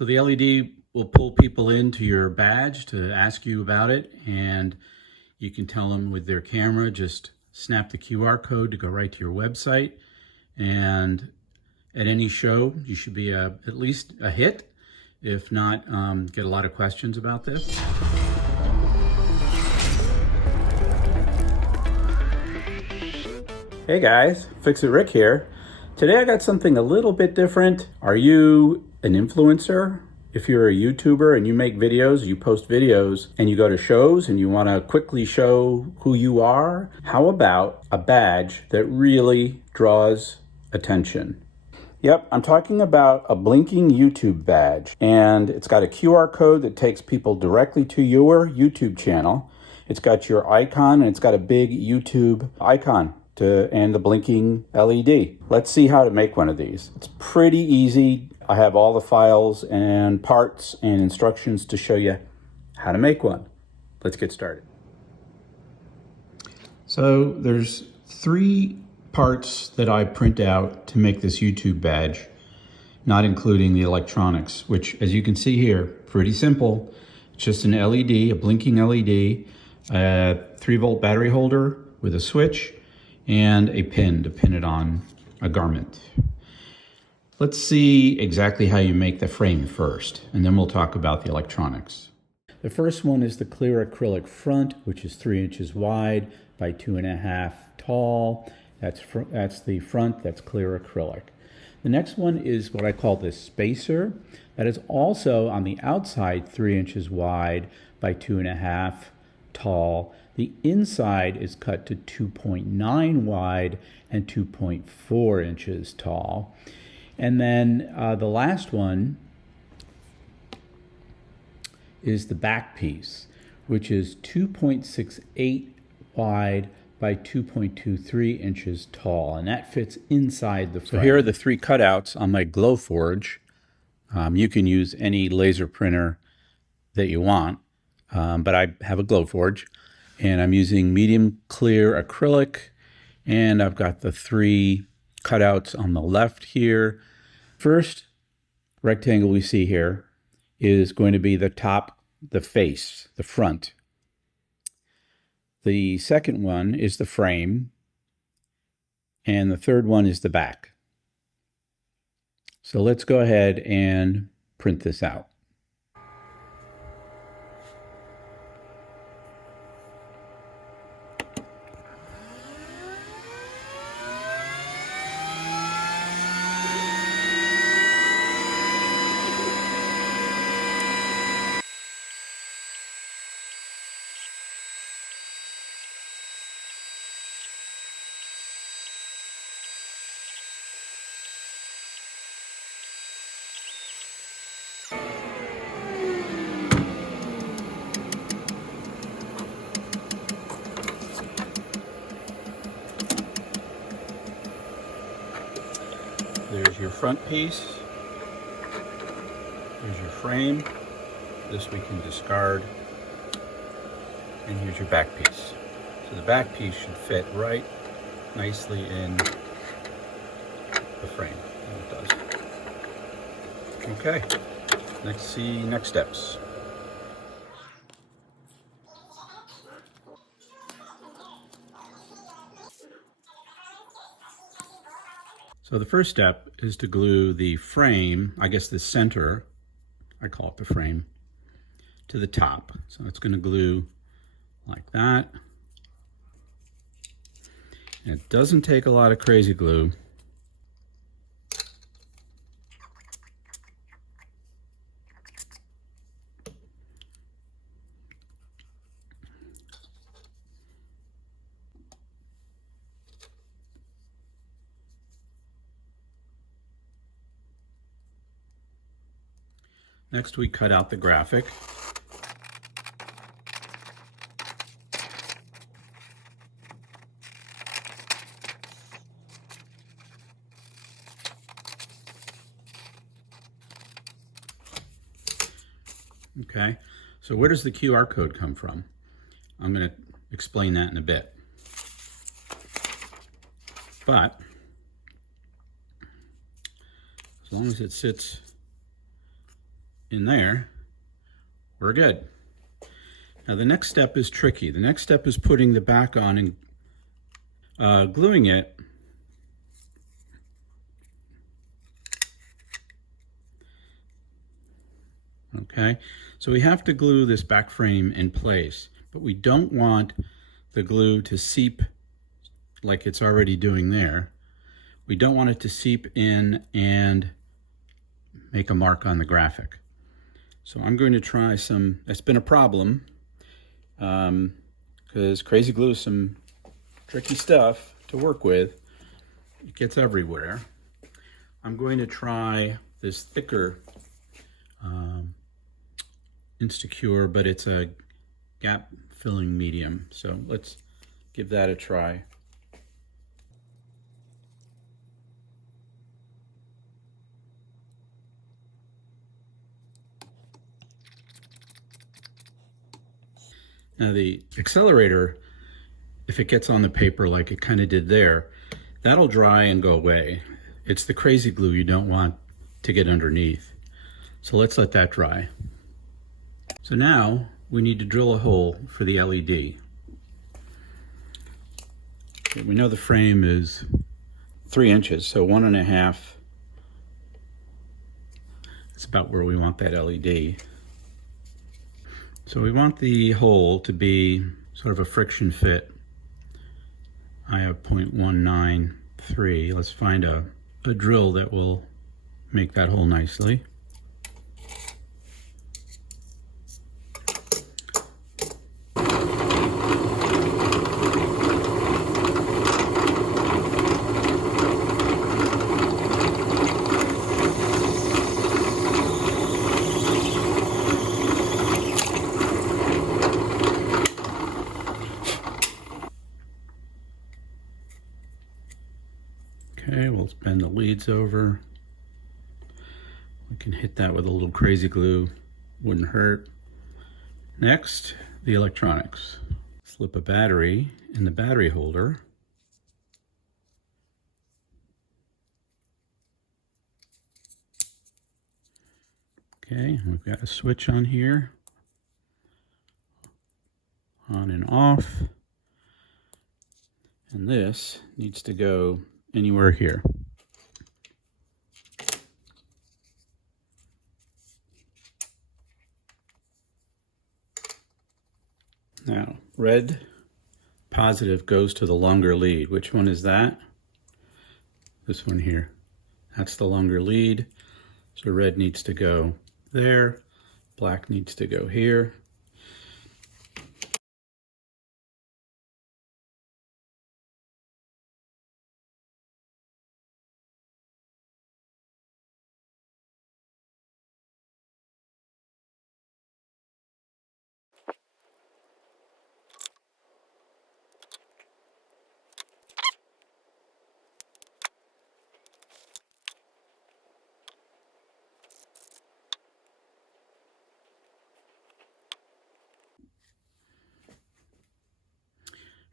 So the LED will pull people into your badge to ask you about it, and you can tell them with their camera, just snap the QR code to go right to your website. And at any show, you should be at least a hit. If not, get a lot of questions about this. Hey guys, Fix It Rick here. Today I got something a little bit different. Are you an influencer? If you're a YouTuber and you make videos, you post videos, and you go to shows and you want to quickly show who you are, how about a badge that really draws attention? Yep, I'm talking about a blinking YouTube badge, and it's got a QR code that takes people directly to your YouTube channel. It's got your icon, and it's got a big YouTube icon and the blinking LED. Let's see how to make one of these. It's pretty easy. I have all the files and parts and instructions to show you how to make one. Let's get started. So there's 3 parts that I print out to make this YouTube badge, not including the electronics, which, as you can see here, pretty simple. It's just an LED, a blinking LED, a 3-volt battery holder with a switch, and a pin to pin it on a garment. Let's see exactly how you make the frame first, and then we'll talk about the electronics. The first one is the clear acrylic front, which is 3 inches wide by 2.5 tall. That's the front, that's clear acrylic. The next one is what I call the spacer. That is also on the outside 3 inches wide by 2.5 tall. The inside is cut to 2.9 wide and 2.4 inches tall. And then the last one is the back piece, which is 2.68 wide by 2.23 inches tall, and that fits inside the frame. So here are the 3 cutouts on my Glowforge. You can use any laser printer that you want, but I have a Glowforge, and I'm using medium clear acrylic, and I've got the 3 cutouts on the left here. First rectangle we see here is going to be the top, the face, the front. The second one is the frame, and the third one is the back. So let's go ahead and print this out. There's your front piece. Here's your frame. This we can discard. And here's your back piece. So the back piece should fit right nicely in the frame. And it does. Okay. Next steps. So the first step is to glue the frame, I guess the center, I call it the frame, to the top. So it's going to glue like that. And it doesn't take a lot of crazy glue. Next, we cut out the graphic. Okay, so where does the QR code come from? I'm going to explain that in a bit. But as long as it sits in there, we're good. Now the next step is tricky. The next step is putting the back on and gluing it. Okay, so we have to glue this back frame in place, but we don't want the glue to seep like it's already doing there. We don't want it to seep in and make a mark on the graphic. So I'm going to try some, that's been a problem, because Crazy Glue is some tricky stuff to work with. It gets everywhere. I'm going to try this thicker Insecure, but it's a gap filling medium. So let's give that a try. Now the accelerator, if it gets on the paper like it kind of did there, that'll dry and go away. It's the Crazy Glue you don't want to get underneath. So let's let that dry. So now we need to drill a hole for the LED. Okay, we know the frame is 3 inches, so 1.5. It's about where we want that LED. So we want the hole to be sort of a friction fit. I have 0.193. Let's find a drill that will make that hole nicely. Okay, we'll bend the leads over. We can hit that with a little Crazy Glue, wouldn't hurt. Next, the electronics. Slip a battery in the battery holder. Okay, we've got a switch on here. On and off. And this needs to go anywhere here. Now, red positive goes to the longer lead. Which one is that? This one here. That's the longer lead. So red needs to go there. Black needs to go here.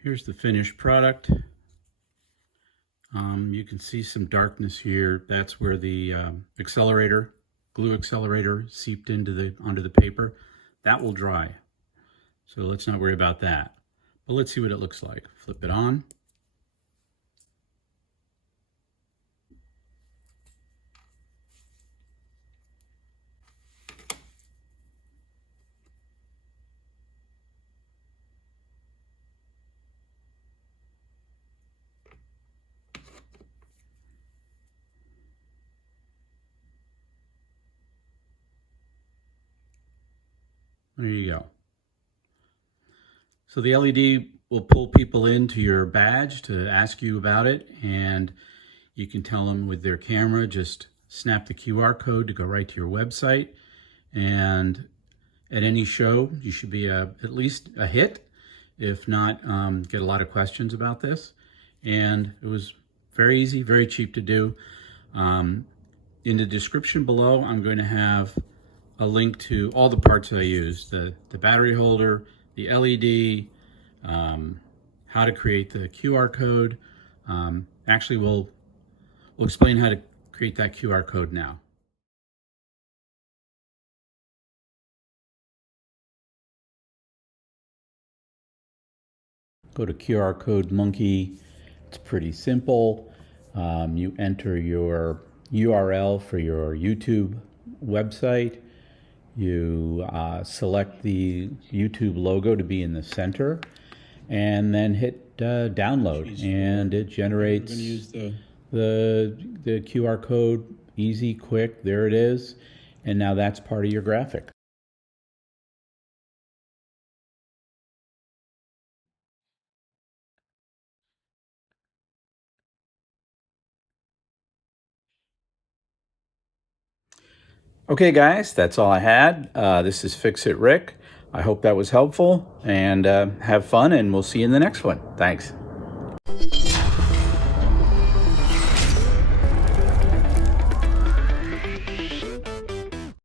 Here's the finished product. You can see some darkness here. That's where the glue accelerator seeped onto the paper. That will dry. So let's not worry about that. But let's see what it looks like. Flip it on. There you go. So the LED will pull people into your badge to ask you about it, and you can tell them with their camera, just snap the QR code to go right to your website. And at any show, you should be at least a hit, if not get a lot of questions about this. And it was very easy, very cheap to do. In the description below, I'm going to have a link to all the parts that I use, the battery holder, the LED, how to create the QR code. Actually, we'll explain how to create that QR code now. Go to QR code monkey. It's pretty simple. You enter your URL for your YouTube website. You select the YouTube logo to be in the center, and then hit download, and it generates the QR code. Easy, quick, there it is, and now that's part of your graphic. Okay, guys, that's all I had. This is Fix It Rick. I hope that was helpful, and have fun, and we'll see you in the next one. Thanks.